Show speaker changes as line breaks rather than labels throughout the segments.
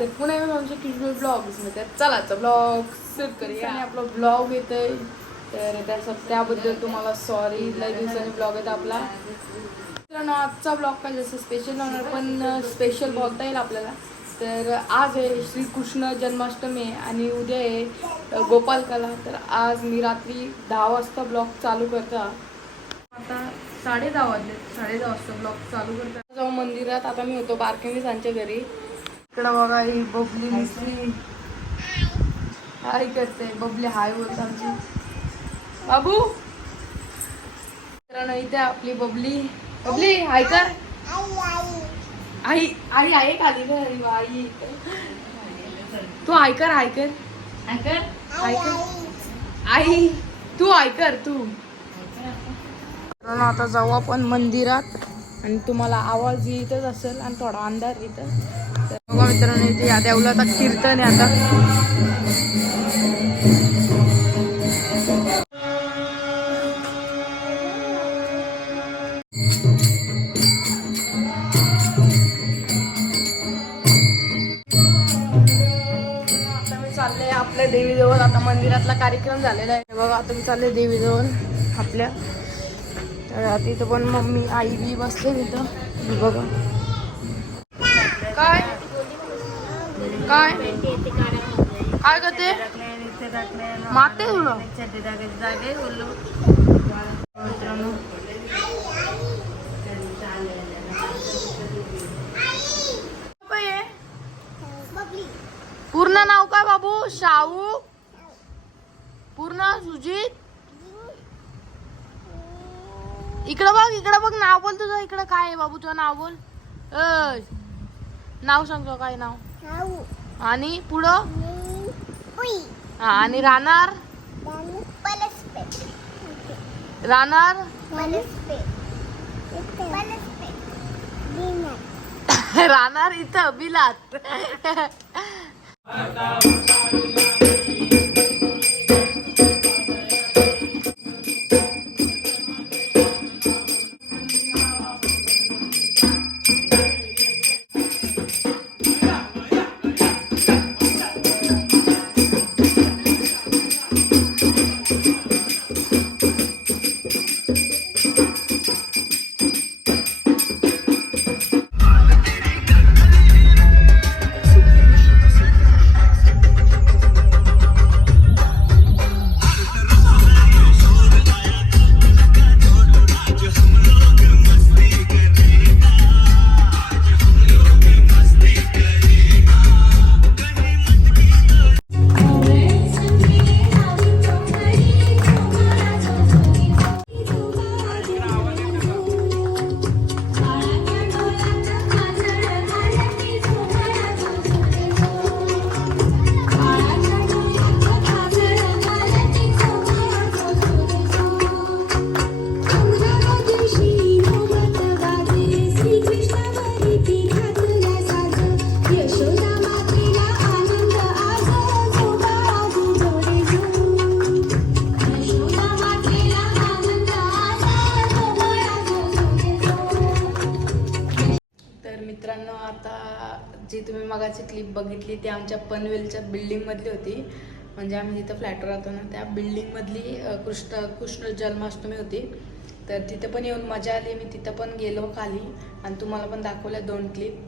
तर पुन्हा येऊन आमच्या किशोर ब्लॉग्समध्ये चला तर ब्लॉग सुरू करूया. आणि आपला ब्लॉग येतोय. तर त्याचं त्याबद्दल तुम्हाला सॉरी लय दिवसांनी ब्लॉग येतो आपला. मित्रांनो आजचा ब्लॉग काय जसं स्पेशल होणार पण स्पेशल बोलता येईल आपल्याला. तर आज आहे श्रीकृष्ण जन्माष्टमी आहे आणि उद्या आहे गोपालकाला. तर आज मी रात्री दहा वाजता ब्लॉग चालू करतो. आता साडे दहा वाजले साडे दहा वाजता ब्लॉग चालू करतो. जाऊ मंदिरात. आता मी होतो बारकेवीसांच्या घरी. इकडं बघा ही बबली मिसली हाय करते? बबली हाय बोलतो आमची. बाबू? मित्रांनो इथे आपली बबली. बबली हाय कर. आई आई आहे खाली ग अरे वा, आई. तू ऐकर ऐकर ऐकर आई तू ऐकर तू. मित्रांनो, आता जाऊ आपण मंदिरात. आणि तुम्हाला आवाज येतच असेल आणि थोडा अंधार इथं तर बघा मित्रांनो इथे या देवला आता कीर्तन आहे आता. मी आपल्या देवीजवळ. आता मंदिरातला कार्यक्रम झालेला आहे. बघा आता मी चालले देवीजवळ आपल्या तर तिथं पण मम्मी आई बी बसते तिथं. बघा. काय? काय? काय करते? माते तुला? मित्रांनो पूर्ण नाव काय बाबू? शाहू? पूर्ण? सुजित? इकडं बघ इकडं बघ नाव बोल तुझं इकडं काय आहे बाबू तुझं नाव बोल. नाव सांगतो काय नाव? आणि पुढं? हा आणि राहणार? राहणार? राहणार इथं बिलात. जी तुम्ही मगाची क्लिप बघितली ती आमच्या पनवेलच्या बिल्डिंगमधली होती. म्हणजे आम्ही जिथं फ्लॅट राहतो ना त्या बिल्डिंगमधली कृष्ण कृष्ण जन्माष्टमी होती. तर तिथं पण येऊन मजा आली. मी तिथं पण गेलो खाली आणि तुम्हाला पण दाखवल्या दोन क्लिप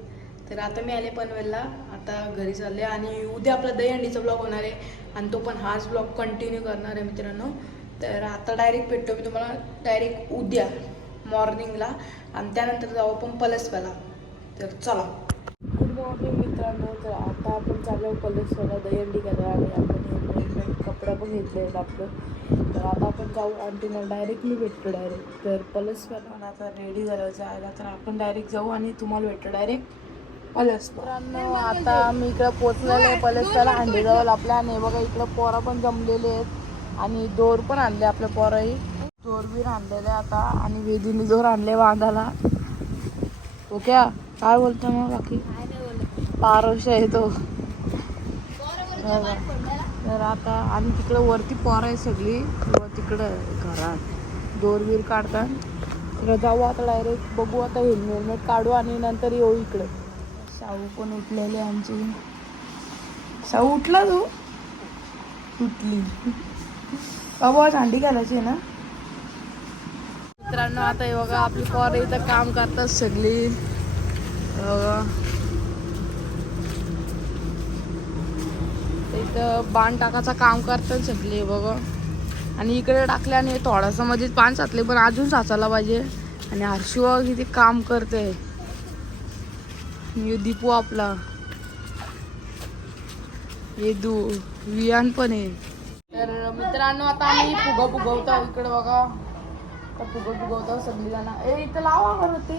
तर आता मी आले पनवेलला. आता घरी चालले आणि उद्या आपला दहीहंडीचा ब्लॉग होणार आहे आणि तो पण हाच ब्लॉग कंटिन्यू करणार आहे मित्रांनो. तर आता डायरेक्ट भेटतो मी तुम्हाला डायरेक्ट उद्या मॉर्निंगला आणि त्यानंतर जाऊ आपण पलसवाला तर चला. मॉर्निंग मित्रांनो तर आता आपण चाललो पलसवाला दहीहंडी करायला आणि आपण कपडा पण घेतले आहेत आपलं. तर आता आपण जाऊ आणि तुम्हाला डायरेक्ट मी भेटतो डायरेक्ट तर म्हणा आता रेडी झालं जायला. तर आपण डायरेक्ट जाऊ आणि तुम्हाला भेटतो डायरेक्ट पलस मित्रांनो आता मी इकडं पोचलेलो आहे पलसला हंडीजवळ आपल्या. आणि बघा इकडं पोरा पण जमलेले आहेत. आणि दोर पण आणले आपल्या पोराही. दोर बीर आणलेले आता. आणि वेदीने दोर आणले बांधाला ओके काय बोलतो मग बाकी? पारोश आहे तो. तर आता आणि तिकडं वरती पोर आहे सगळी. तिकडं घरात. दोरबीर काढतात. तिकडं जाऊ आता डायरेक्ट बघू आता हेल्मेट काढू आणि नंतर येऊ इकडं. शाहू पण उठलेले आमची. शाहू उठला तू? उठली. बाबा अंडी घालायची आहे ना? मित्रांनो आता हे बघा आपली पोरं इथं काम करतात सगळी. बघा. इथं बाण टाकायचं काम करतात सगळे बघा. आणि इकडे टाकल्याने थोडासा मध्ये पान साचले पण अजून साचायला पाहिजे. आणि हर्षी किती काम करते. दीपू आपला. हे दू वियान पण आहे. तर मित्रांनो आता आम्ही फुगं फुगवतो इकडे बघा. फुगं फुगवतो सगळी जण ए इथं लावा करत ते.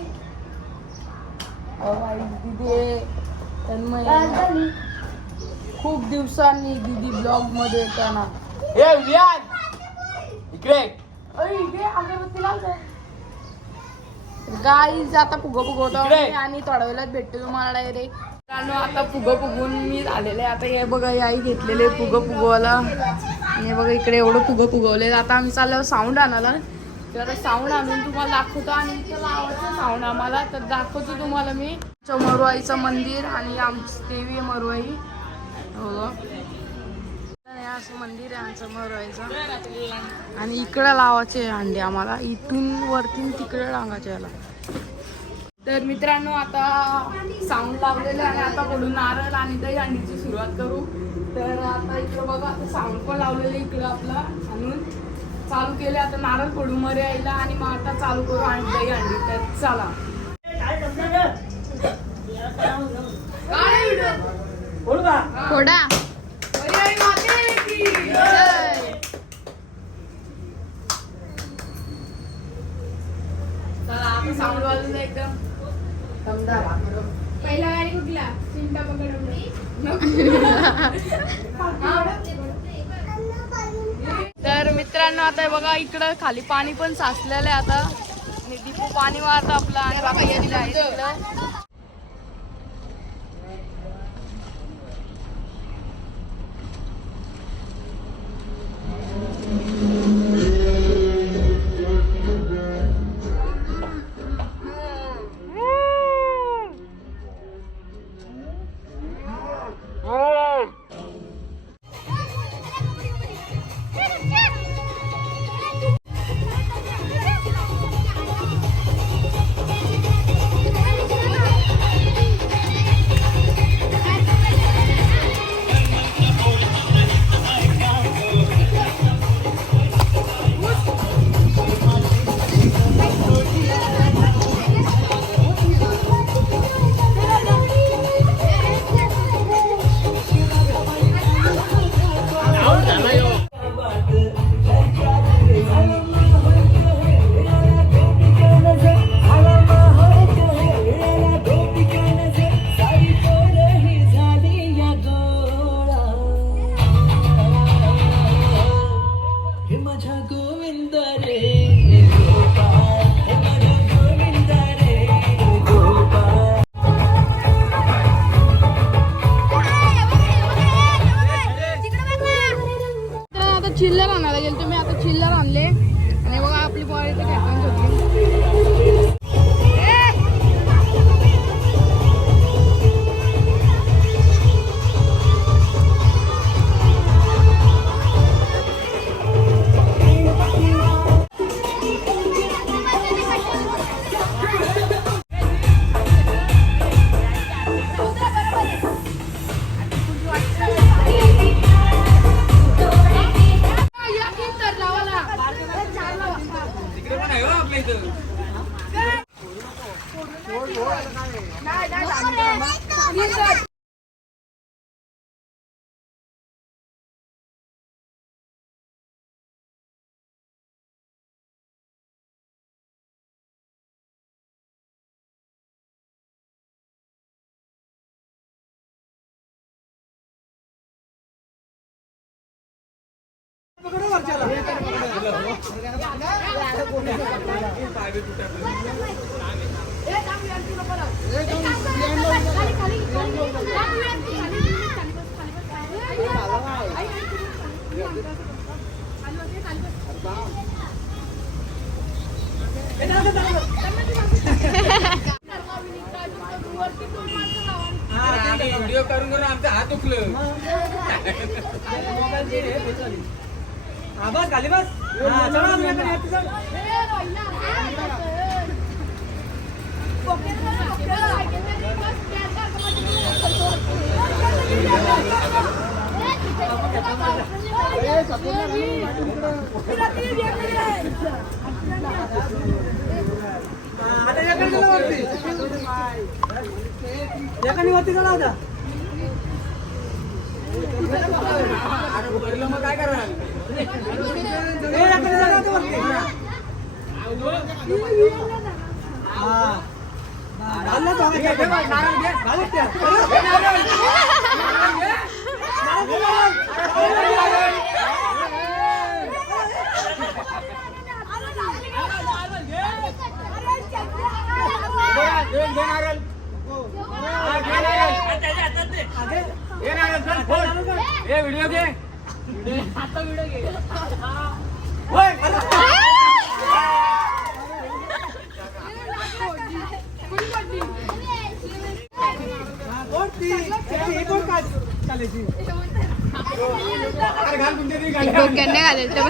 दिदी तन्मय. खूप दिवसांनी दिदी ब्लॉगमध्ये येताना.
ए वियान इकडे.
गाईज आता फुगं फुगवतो आणि थोड्या वेळात भेटतो तुम्हाला डायरेक्ट मित्रांनो आता फुगं फुगून मी झालेले. आता हे बघा हे आई घेतलेले फुगं फुगवायला. हे बघा इकडे एवढं फुगं फुगवले आता आम्ही चाललो साऊंड आणायला. तर आता साऊंड आणून तुम्हाला दाखवतो आणि साऊंड आम्हाला. तर दाखवतो तुम्हाला मी. आमच्या मरुआईचं मंदिर आणि आमची देवी मरुआई. हो हे हो. असं मंदिर आहे आमचं आणि इकडे लावायचे अंडे आम्हाला. इथून वरती तिकडे टांगायचे याला. तर मित्रांनो आता साऊंड लावलेलं आणि आता पडून नारळ आणि दही अंडीची सुरुवात करू. तर आता इकडं बघा आता साऊंड पण लावलेलं इकडं आपला. आणून चालू केले आता नारळ पडू मरे यायला आणि मग आता चालू करू आणि दही अंडी. तर चला.
पहिला गाडी कुठला? चिंता
तर मित्रांनो आता बघा इकडं खाली पाणी पण साचलेलं आहे आता. आणि दीपू पाणी मारत आपलं आणि बघा
व्हिडिओ करून करून ना आमचं हात दुखलं
हा बस खाली बस हा, चला आपल्याकडे येते, चल. हा, आता चला वरती वरती चला आता
मग काय करणार व्हिडिओ घे.
हा, कोण ती? हे कोण काय चालायची?
अरे घाल तुमच्या तरी गाडी.
डोक्याने घालायचं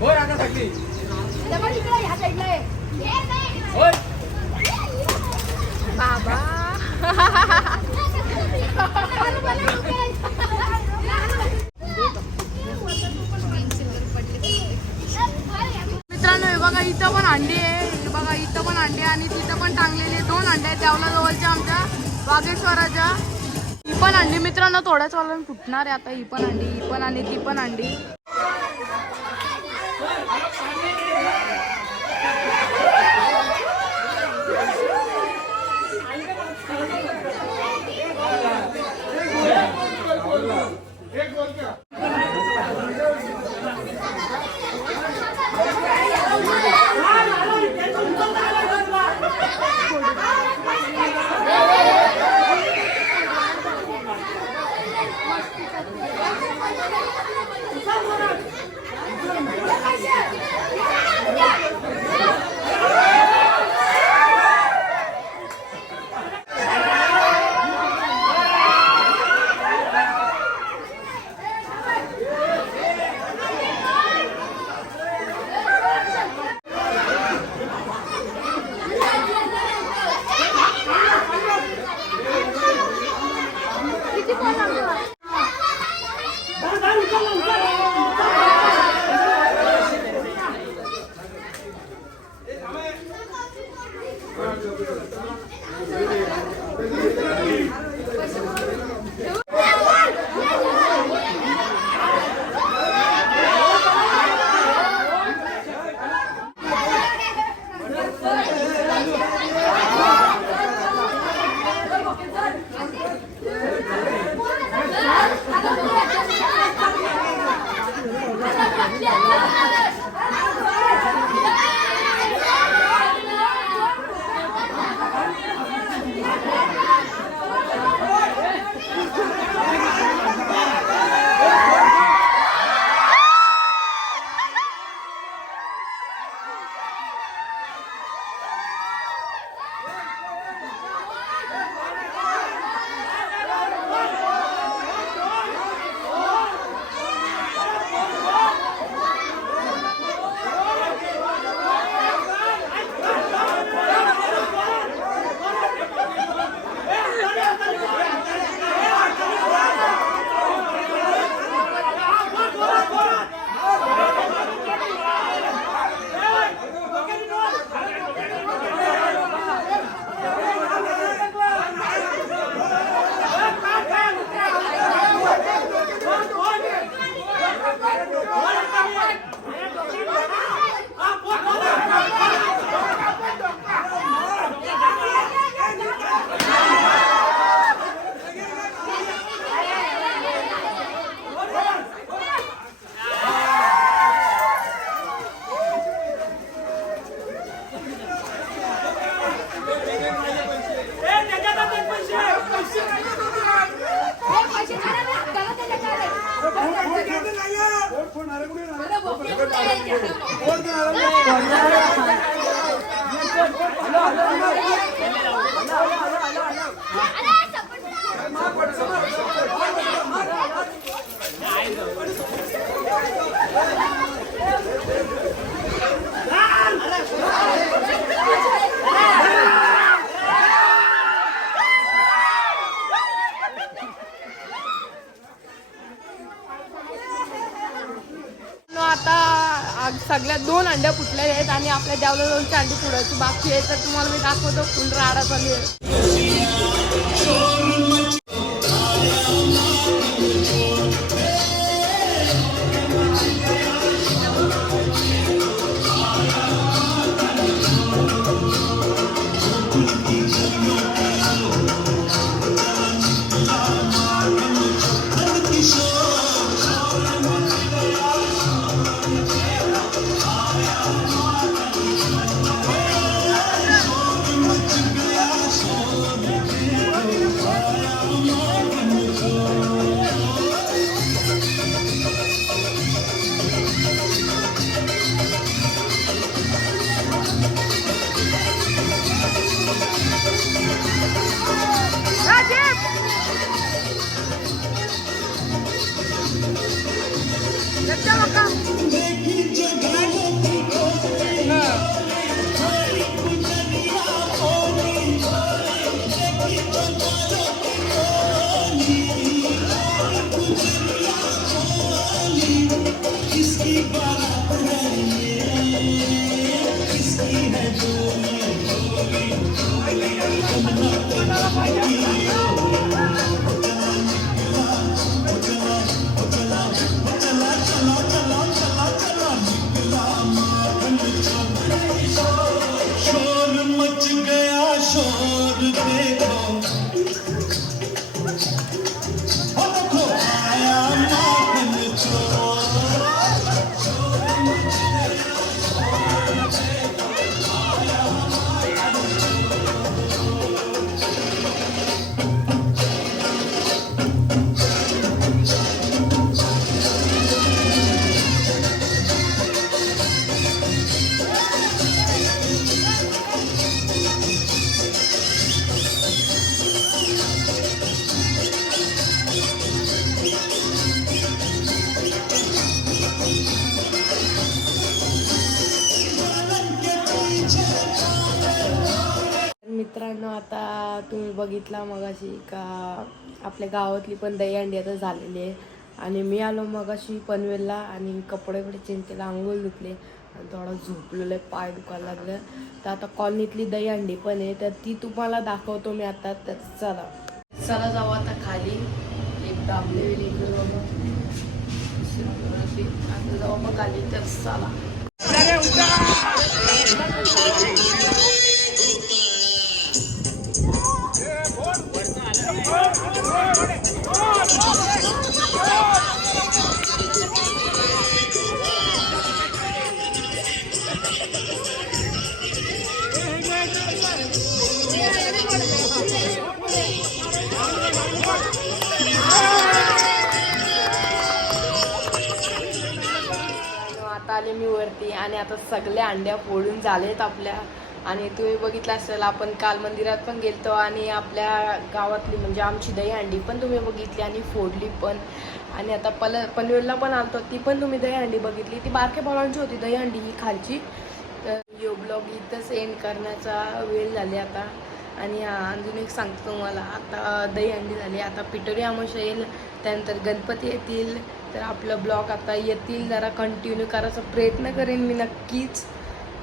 हो राजा सगळी होय
बाबा मित्रांनो हे बघा इथं पण अंडी आहे. हे बघा इथं पण अंडी आहे आणि तिथं पण टांगलेली दोन अंडे आहेत त्यावला जवळच्या आमच्या वागेश्वराच्या. ही पण अंडी मित्रांनो थोड्याच वेळाने फुटणार आहे आता. ही पण अंडी ही पण आणि ती पण अंडी.
Yeah. सगळ्या दोन अंड्या फुटलेल्या आहेत आणि आपल्या जेवढ्या दोनच्या अंडी फुटायची बाकी आहे तर तुम्हाला मी दाखवतो फुल राडा चालू आहे.
मित्रांनो आता तुम्ही बघितला मगाशी का आपल्या गावातली पण दहीहंडी आता झालेली आहे. आणि मी आलो मगाशी पनवेलला आणि कपडे कपडे चेंज केला आंघोळ धुतले आणि थोडा झोपलेलं आहे पाय दुखायला लागलं. तर आता कॉलनीतली दहीहंडी पण आहे तर ती तुम्हाला दाखवतो मी आता. तर चला. चला जाऊ आता खाली. एक दाबले आता जाऊ मग खाली तर चला. होती आणि आता सगळ्या अंड्या फोडून झालेत आपल्या. आणि तुम्ही बघितलं असेल आपण काल मंदिरात पण गेलतो आणि आपल्या गावातली म्हणजे आमची दहीहंडी पण तुम्ही बघितली आणि फोडली पण. आणि आता पल पनवेलला पण आलतो ती पण तुम्ही दहीहंडी बघितली. ती बारक्या पोरांची होती दहीहंडी ही खालची. तर यो ब्लॉग इथंच एंड करण्याचा वेळ झाली आता. आणि अजून एक सांगतो तुम्हाला. आता दहीहंडी झाली. आता पिटोरी आमोशा येईल. त्यानंतर गणपती येतील. तर आपलं ब्लॉग आता येतील. जरा कंटिन्यू करायचा प्रयत्न करेन मी नक्कीच.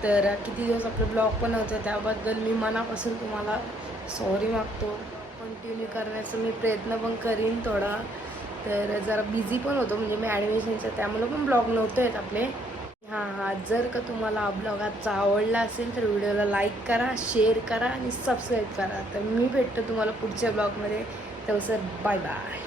तर किती दिवस आपलं ब्लॉग पण होतं त्याबद्दल मी मनापासून तुम्हाला सॉरी मागतो. कंटिन्यू करण्याचा मी प्रयत्न पण करीन थोडा. तर जरा बिझी पण होतो. म्हणजे मी ॲडमिशनचं त्यामुळे पण ब्लॉग नव्हते आहेत आपले. हां हां. जर का तुम्हाला हा ब्लॉग आजचा आवडला असेल तर व्हिडिओला लाईक करा शेअर करा आणि सबस्क्राईब करा. तर मी भेटतो तुम्हाला पुढच्या ब्लॉगमध्ये. तर सर बाय बाय.